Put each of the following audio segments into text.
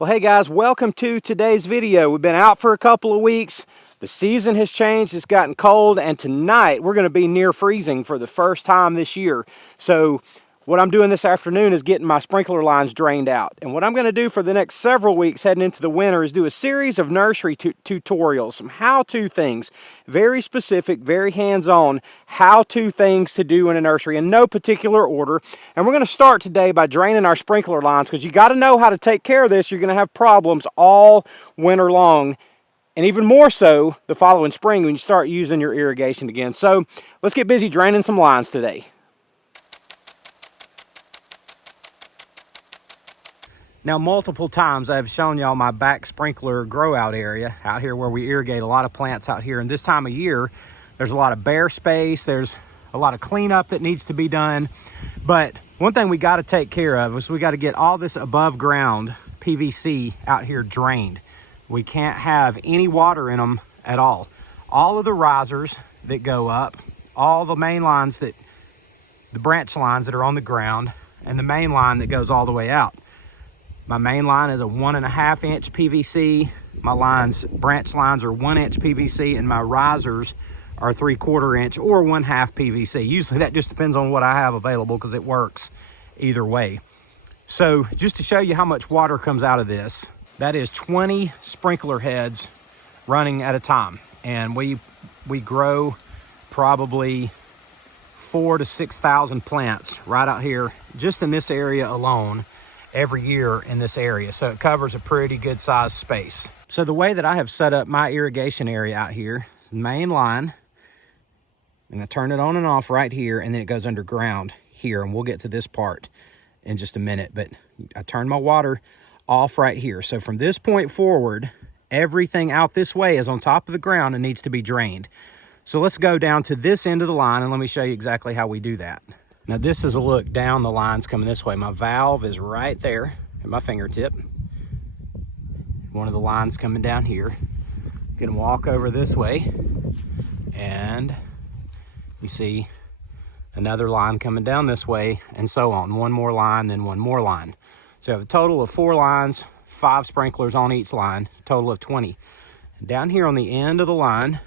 Well, hey guys, welcome to today's video. We've been out for a couple of weeks. The season has changed, it's gotten cold, and tonight we're gonna be near freezing for the first time this year. So what I'm doing this afternoon is getting my sprinkler lines drained out. And what I'm gonna do for the next several weeks heading into the winter is do a series of nursery tutorials, some how-to things, very specific, very hands-on how-to things to do in a nursery in no particular order. And we're gonna start today by draining our sprinkler lines because you gotta know how to take care of this. You're gonna have problems all winter long, and even more so the following spring when you start using your irrigation again. So let's get busy draining some lines today. Now, multiple times I've shown y'all my back sprinkler grow out area out here where we irrigate a lot of plants out here. And this time of year, there's a lot of bare space. There's a lot of cleanup that needs to be done. But one thing we got to take care of is we got to get all this above ground PVC out here drained. We can't have any water in them at all. All of the risers that go up, all the main lines the branch lines that are on the ground, and the main line that goes all the way out. My main line is a 1.5 inch PVC. My branch lines are 1 inch PVC, and my risers are 3/4 inch or 1/2 PVC. Usually that just depends on what I have available because it works either way. So just to show you how much water comes out of this, that is 20 sprinkler heads running at a time. And we grow probably 4,000 to 6,000 plants right out here, just in this area alone, every year in this area. So it covers a pretty good sized space. So the way that I have set up my irrigation area out here, main line, and I turn it on and off right here, and then it goes underground here, and we'll get to this part in just a minute. But I turn my water off right here. So from this point forward, everything out this way is on top of the ground and needs to be drained. So let's go down to this end of the line and let me show you exactly how we do that. Now this is a look down the lines coming this way. My valve is right there at my fingertip. One of the lines coming down here. Gonna walk over this way, and you see another line coming down this way, and so on. One more line, then one more line. So I have a total of 4 lines, 5 sprinklers on each line, total of 20. And down here on the end of the line,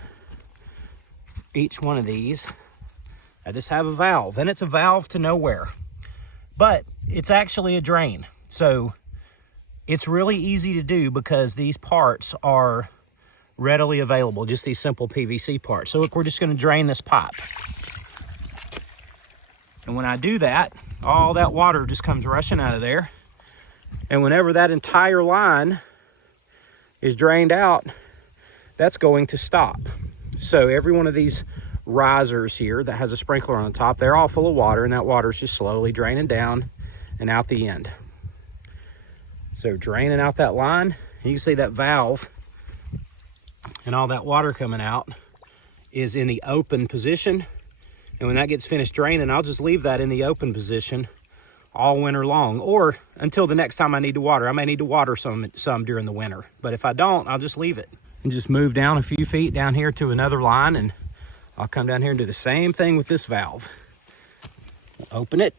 each one of these, I just have a valve, and it's a valve to nowhere, but it's actually a drain. So it's really easy to do because these parts are readily available, just these simple PVC parts. So look, we're just gonna drain this pipe. And when I do that, all that water just comes rushing out of there. And whenever that entire line is drained out, that's going to stop. So every one of these risers here that has a sprinkler on the top, they're all full of water, and that water is just slowly draining down and out the end. So draining out that line, you can see that valve and all that water coming out is in the open position. And when that gets finished draining, I'll just leave that in the open position all winter long, or until the next time I need to water. I may need to water some during the winter, but if I don't, I'll just leave it. And just move down a few feet down here to another line, and I'll come down here and do the same thing with this valve. Open it,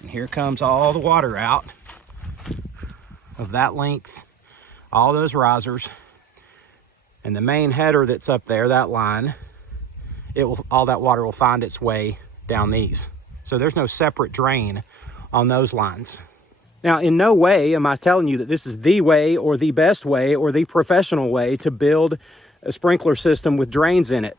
and here comes all the water out of that length, all those risers, and the main header that's up there, that line, all that water will find its way down these. So there's no separate drain on those lines. Now, in no way am I telling you that this is the way or the best way or the professional way to build a sprinkler system with drains in it.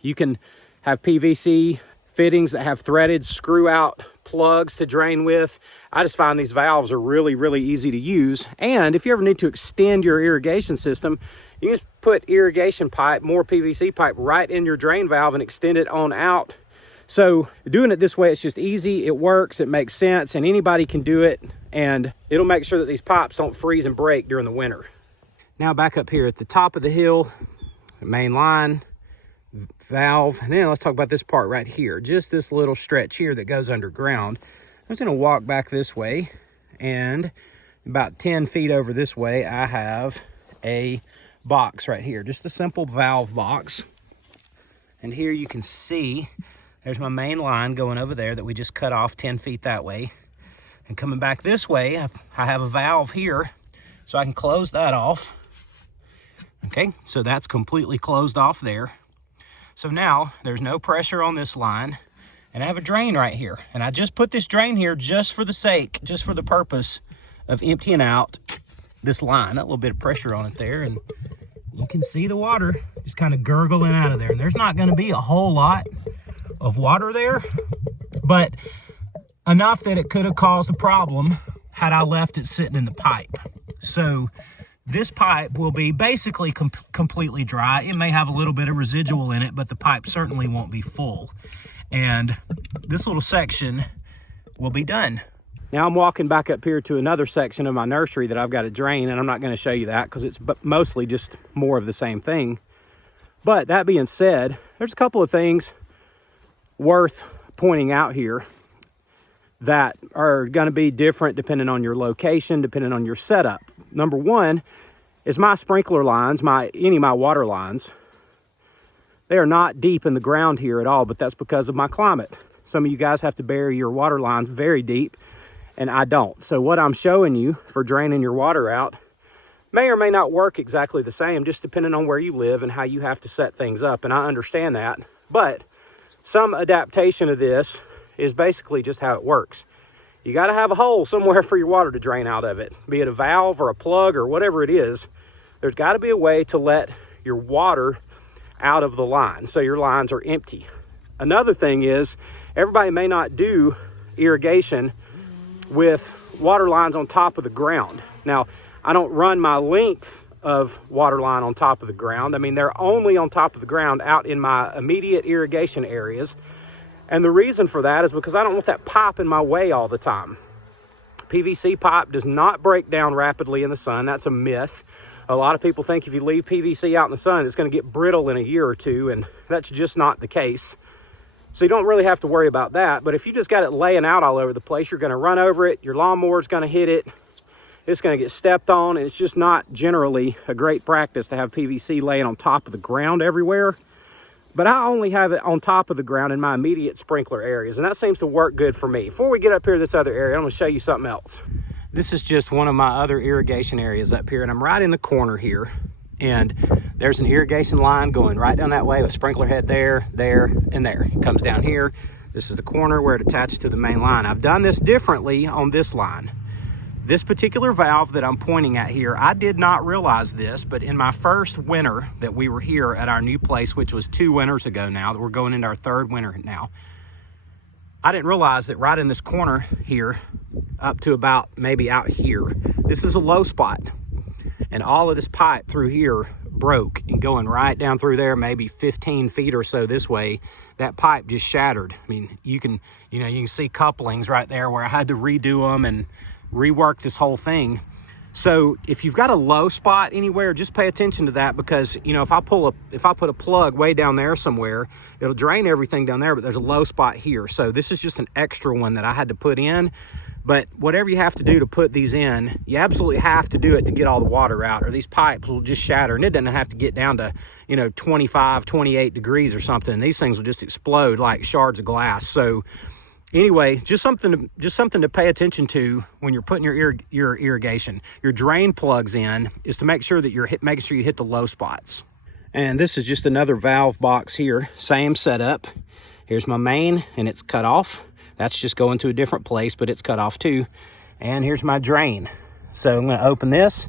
You can have PVC fittings that have threaded screw out plugs to drain with. I just find these valves are really, really easy to use. And if you ever need to extend your irrigation system, you can just put irrigation pipe, more PVC pipe, right in your drain valve and extend it on out. So doing it this way, it's just easy, it works, it makes sense, and anybody can do it, and it'll make sure that these pipes don't freeze and break during the winter. Now back up here at the top of the hill, the main line, valve, and then let's talk about this part right here, just this little stretch here that goes underground. I'm just gonna walk back this way, and about 10 feet over this way, I have a box right here, just a simple valve box. And here you can see there's my main line going over there that we just cut off 10 feet that way. And coming back this way, I have a valve here, so I can close that off. Okay, so that's completely closed off there. So now there's no pressure on this line, and I have a drain right here. And I just put this drain here just for the purpose of emptying out this line. A little bit of pressure on it there, and you can see the water just kind of gurgling out of there. And there's not going to be a whole lot of water there, but enough that it could have caused a problem had I left it sitting in the pipe. So this pipe will be basically completely dry. It may have a little bit of residual in it, but the pipe certainly won't be full. And this little section will be done. Now I'm walking back up here to another section of my nursery that I've got to drain, and I'm not going to show you that because it's mostly just more of the same thing. But that being said, there's a couple of things worth pointing out here that are going to be different depending on your location, depending on your setup. Number one is my sprinkler lines, any of my water lines. They are not deep in the ground here at all, but that's because of my climate. Some of you guys have to bury your water lines very deep, and I don't. So what I'm showing you for draining your water out may or may not work exactly the same, just depending on where you live and how you have to set things up. And I understand that, but some adaptation of this is basically just how it works. You got to have a hole somewhere for your water to drain out of it, be it a valve or a plug or whatever it is. There's got to be a way to let your water out of the line so your lines are empty. Another thing is, everybody may not do irrigation with water lines on top of the ground. Now, I don't run my length of water line on top of the ground. I mean, they're only on top of the ground out in my immediate irrigation areas. And the reason for that is because I don't want that pipe in my way all the time. PVC pipe does not break down rapidly in the sun. That's a myth. A lot of people think if you leave PVC out in the sun, it's going to get brittle in a year or two, and that's just not the case. So you don't really have to worry about that. But if you just got it laying out all over the place, you're going to run over it, your lawnmower's going to hit it, it's going to get stepped on, and it's just not generally a great practice to have PVC laying on top of the ground everywhere. But I only have it on top of the ground in my immediate sprinkler areas, and that seems to work good for me. Before we get up here to this other area, I'm going to show you something else. This is just one of my other irrigation areas up here, and I'm right in the corner here. And there's an irrigation line going right down that way with sprinkler head there, there, and there. It comes down here. This is the corner where it attaches to the main line. I've done this differently on this line. This particular valve that I'm pointing at here, I did not realize this, but in my first winter that we were here at our new place, which was 2 winters ago now, that we're going into our 3rd winter now, I didn't realize that right in this corner here, up to about maybe out here, this is a low spot. And all of this pipe through here broke, and going right down through there, maybe 15 feet or so this way, that pipe just shattered. I mean, you can see couplings right there where I had to redo them and rework this whole thing. So if you've got a low spot anywhere, just pay attention to that, because if I put a plug way down there somewhere, it'll drain everything down there, but there's a low spot here. So this is just an extra one that I had to put in. But whatever you have to do to put these in, you absolutely have to do it to get all the water out, or these pipes will just shatter. And it doesn't have to get down to 25, 28 degrees or something, and these things will just explode like shards of glass. So anyway, just something to pay attention to when you're putting your irrigation, your drain plugs in, is to make sure that you're making sure you hit the low spots. And this is just another valve box here, same setup. Here's my main, and it's cut off. That's just going to a different place, but it's cut off too. And here's my drain. So I'm going to open this,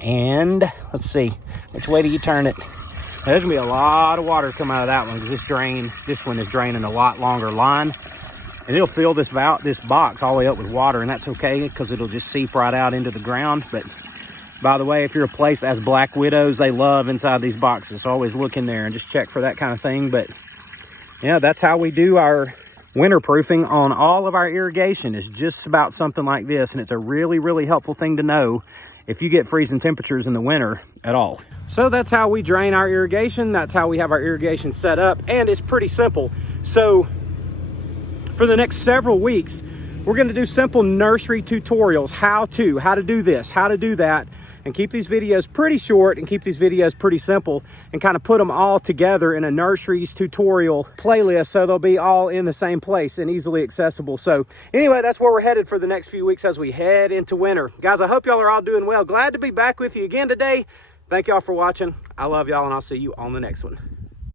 and let's see, which way do you turn it? There's gonna be a lot of water come out of that one, because this one is draining a lot longer line. And it'll fill this box all the way up with water, and that's okay, because it'll just seep right out into the ground. But by the way, if you're a place that has black widows, they love inside these boxes. So always look in there and just check for that kind of thing. But yeah, that's how we do our winterproofing on all of our irrigation, is just about something like this. And it's a really, really helpful thing to know if you get freezing temperatures in the winter at all. So that's how we drain our irrigation. That's how we have our irrigation set up, and it's pretty simple. So for the next several weeks, we're going to do simple nursery tutorials, how to do this, how to do that, and keep these videos pretty short and keep these videos pretty simple and kind of put them all together in a nurseries tutorial playlist so they'll be all in the same place and easily accessible. So anyway, that's where we're headed for the next few weeks as we head into winter. Guys, I hope y'all are all doing well. Glad to be back with you again today. Thank y'all for watching. I love y'all, and I'll see you on the next one.